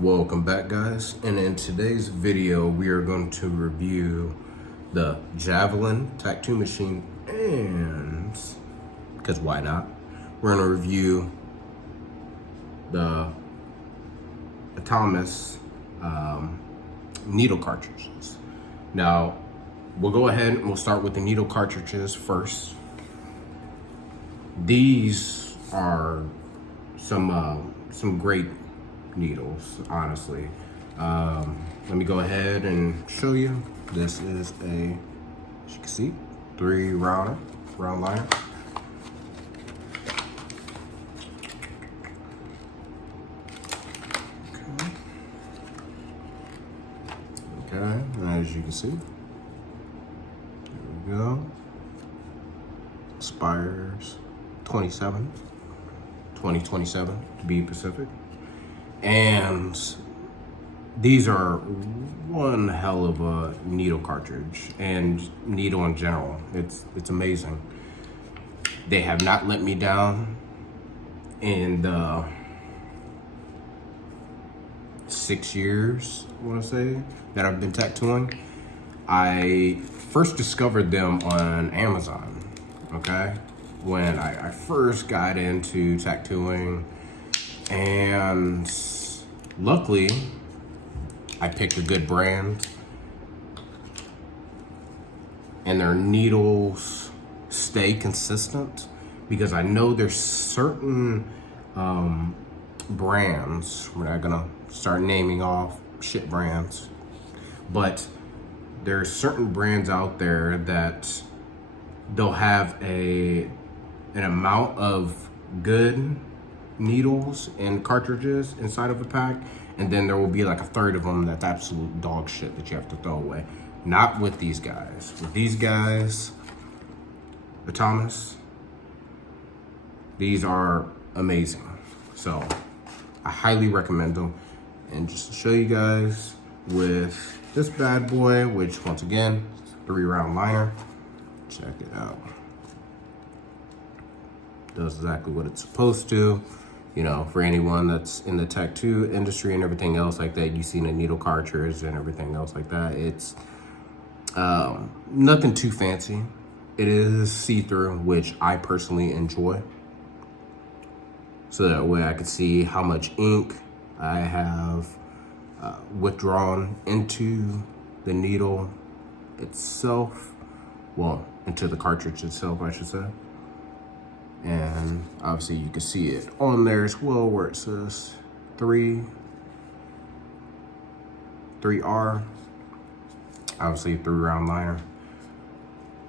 Welcome back, guys, and in today's video we are going to review the Javelin tattoo machine, and because why not, we're going to review the Atomus needle cartridges. Now we'll go ahead and we'll start with the needle cartridges first. These are some great needles, honestly. Let me go ahead and show you. This is a, as you can see, 3 round liner. Okay, as you can see, there we go. Expires 2027 to be specific. And these are one hell of a needle cartridge and needle in general. It's amazing. They have not let me down in the 6 years, I want to say, that I've been tattooing. I first discovered them on Amazon, okay? When I first got into tattooing, and luckily I picked a good brand and their needles stay consistent, because I know there's certain brands, we're not gonna start naming off shit brands, but there's certain brands out there that they'll have an amount of good needles and cartridges inside of a pack, and then there will be like a third of them that's absolute dog shit that you have to throw away. Not with these guys. With these guys, Atomus, these are amazing. So I highly recommend them. And just to show you guys, with this bad boy, which once again, 3 round liner, check it out. Does exactly what it's supposed to. You know, for anyone that's in the tattoo industry and everything else like that, you've seen a needle cartridge and everything else like that. It's nothing too fancy. It is see-through, which I personally enjoy. So that way I can see how much ink I have withdrawn into the needle itself. Well, into the cartridge itself, I should say. And obviously you can see it on there as well, where it says 3R, obviously 3 round liner.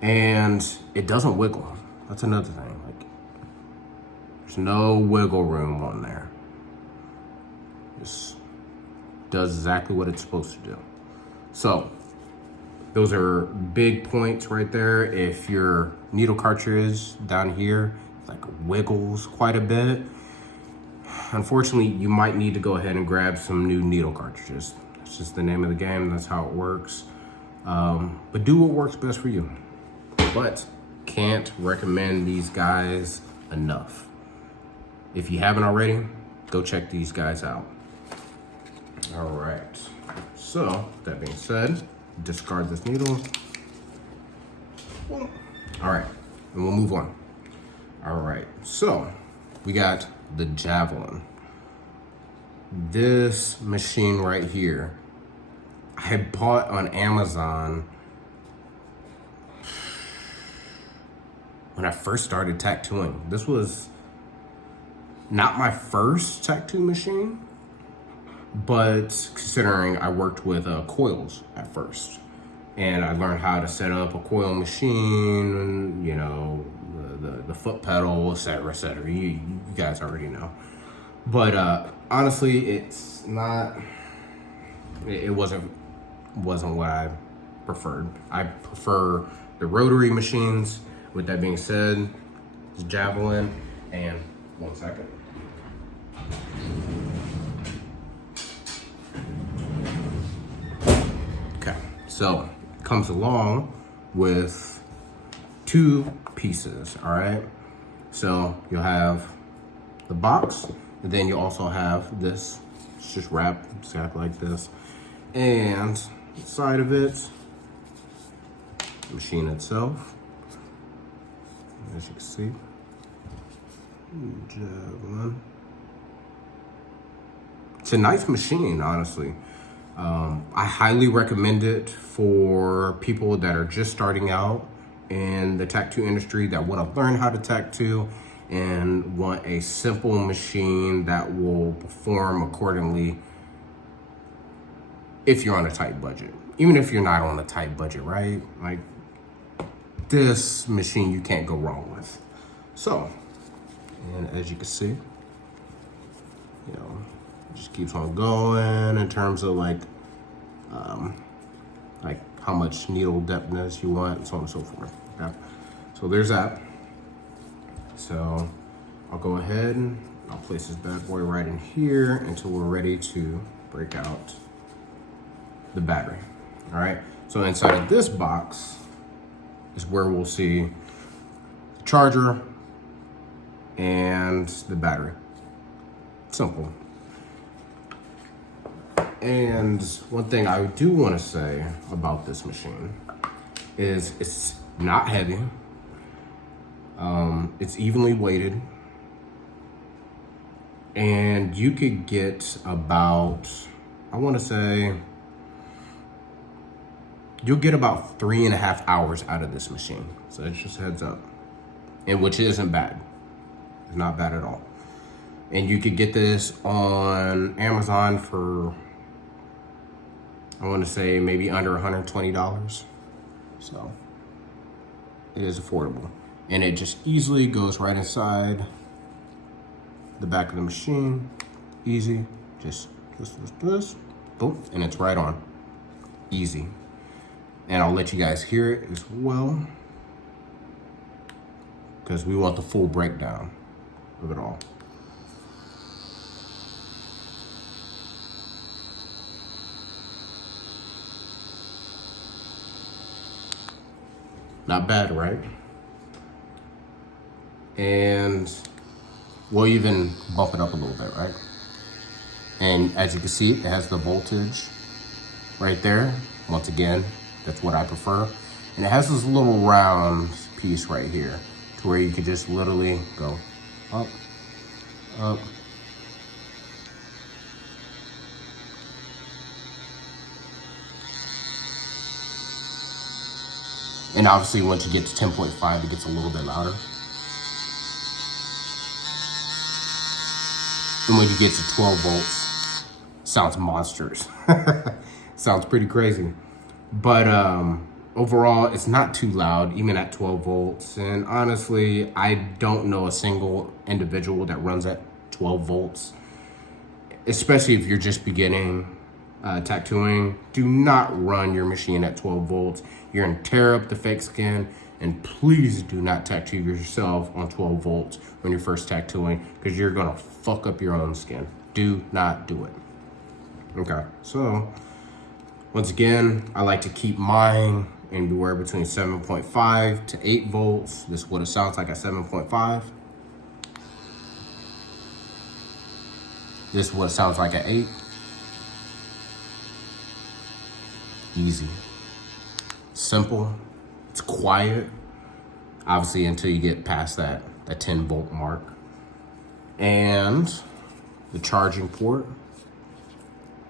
And it doesn't wiggle. That's another thing. Like, there's no wiggle room on there. Just does exactly what it's supposed to do. So those are big points right there. If your needle cartridge down here like wiggles quite a bit, unfortunately you might need to go ahead and grab some new needle cartridges. It's just the name of the game. That's how it works. But do what works best for you. But can't recommend these guys enough. If you haven't already, go check these guys out. All right, so that being said, discard this needle. All right, and we'll move on. All right, so we got the Javelin. This machine right here, I had bought on Amazon when I first started tattooing. This was not my first tattoo machine, but considering I worked with coils at first, and I learned how to set up a coil machine, you know, the foot pedal, etc., etc. You guys already know. But honestly, it's not. It wasn't what I preferred. I prefer the rotary machines. With that being said, it's Javelin, and 1 second. Okay, so it comes along with 2 pieces, all right? So you'll have the box, and then you also have this It's just wrapped exactly like this. And inside of it, the machine itself, as you can see, Javelin. It's a nice machine, honestly. I highly recommend it for people that are just starting out in the tattoo industry, that want to learn how to tattoo and want a simple machine that will perform accordingly if you're on a tight budget. Even if you're not on a tight budget, right? Like, this machine you can't go wrong with. So, and as you can see, you know, it just keeps on going in terms of like how much needle depthness you want, and so on and so forth. Okay, so there's that. So I'll go ahead and I'll place this bad boy right in here until we're ready to break out the battery. All right, so inside of this box is where we'll see the charger and the battery. Simple. And one thing I do want to say about this machine is it's not heavy. It's evenly weighted. And you could get about, I want to say, you'll get about 3.5 hours out of this machine. So it's just heads up. And which isn't bad. It's not bad at all. And you could get this on Amazon for, I want to say, maybe under $120. So it is affordable. And it just easily goes right inside the back of the machine. Easy. Just this. Boom. And it's right on. Easy. And I'll let you guys hear it as well, because we want the full breakdown of it all. Not bad, right? And we'll even bump it up a little bit, right? And as you can see, it has the voltage right there. Once again, that's what I prefer. And it has this little round piece right here to where you could just literally go up, up. And obviously once you get to 10.5, it gets a little bit louder. And when you get to 12 volts, sounds monstrous. Sounds pretty crazy. But overall, it's not too loud, even at 12 volts. And honestly, I don't know a single individual that runs at 12 volts, especially if you're just beginning tattooing. Do not run your machine at 12 volts. You're gonna tear up the fake skin. And please do not tattoo yourself on 12 volts when you're first tattooing, because you're gonna fuck up your own skin. Do not do it. Okay, so once again, I like to keep mine anywhere between 7.5 to 8 volts. This is what it sounds like at 7.5. This is what it sounds like at 8. Easy. Simple. It's quiet, obviously, until you get past that 10 volt mark. And the charging port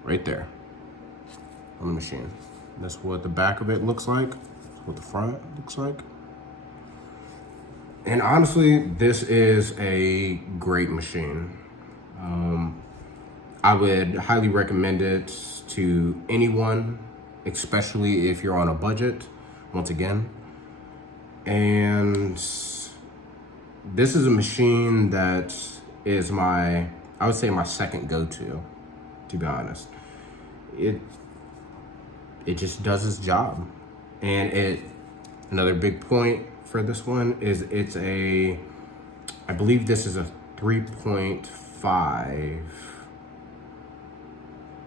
right there on the machine. That's what the back of it looks like. That's what the front looks like. And honestly, this is a great machine. I would highly recommend it to anyone, especially if you're on a budget, once again. And this is a machine that is I would say my second go-to be honest. It just does its job. And another big point for this one is I believe this is a 3.5. I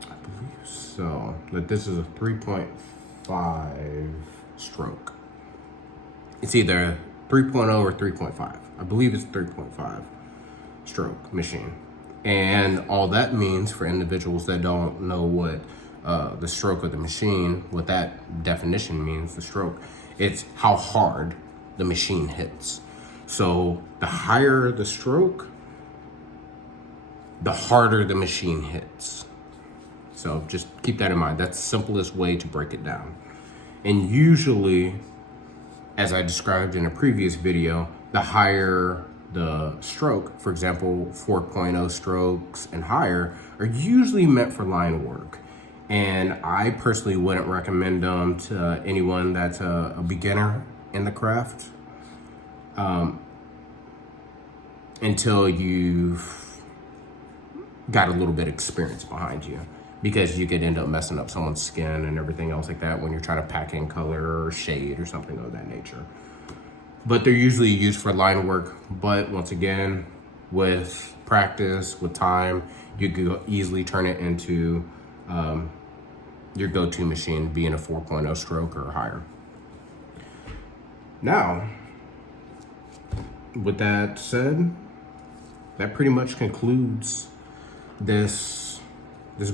believe so. But this is a 3.5 stroke. It's either 3.0 or 3.5. I believe it's 3.5 stroke machine. And all that means for individuals that don't know what the stroke of the machine, what that definition means, the stroke, it's how hard the machine hits. So the higher the stroke, the harder the machine hits. So just keep that in mind. That's the simplest way to break it down. And usually, as I described in a previous video, the higher the stroke, for example, 4.0 strokes and higher, are usually meant for line work. And I personally wouldn't recommend them to anyone that's a beginner in the craft until you've got a little bit of experience behind you, because you could end up messing up someone's skin and everything else like that when you're trying to pack in color or shade or something of that nature. But they're usually used for line work. But once again, with practice, with time, you could easily turn it into your go-to machine, being a 4.0 stroke or higher. Now, with that said, that pretty much concludes this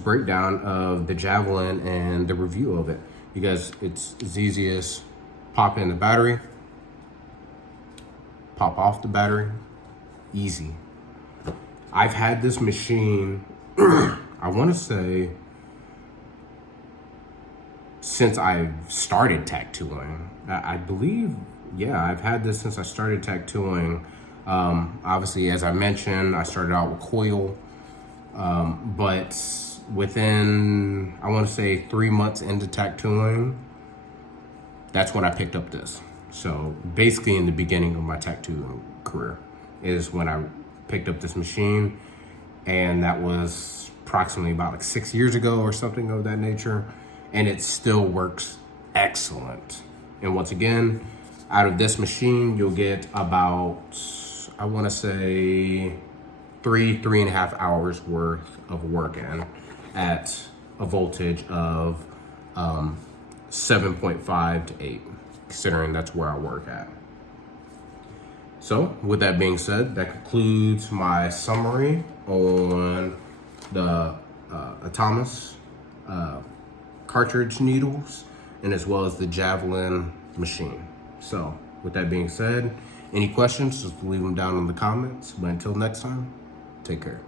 breakdown of the Javelin and the review of it. You guys, it's as easy as pop in the battery, pop off the battery, easy. I've had this machine, I want to say, since I started tattooing. I believe, yeah, I've had this since I started tattooing. Obviously, as I mentioned, I started out with coil, but within, I want to say 3 months into tattooing, that's when I picked up this. So basically in the beginning of my tattoo career is when I picked up this machine, and that was approximately about like 6 years ago or something of that nature, and it still works excellent. And once again, out of this machine, you'll get about, I want to say, 3.5 hours worth of work in at a voltage of 7.5 to 8, considering that's where I work at. So with that being said, that concludes my summary on the Atomus cartridge needles, and as well as the Javelin machine. So with that being said, any questions, just leave them down in the comments. But until next time, take care.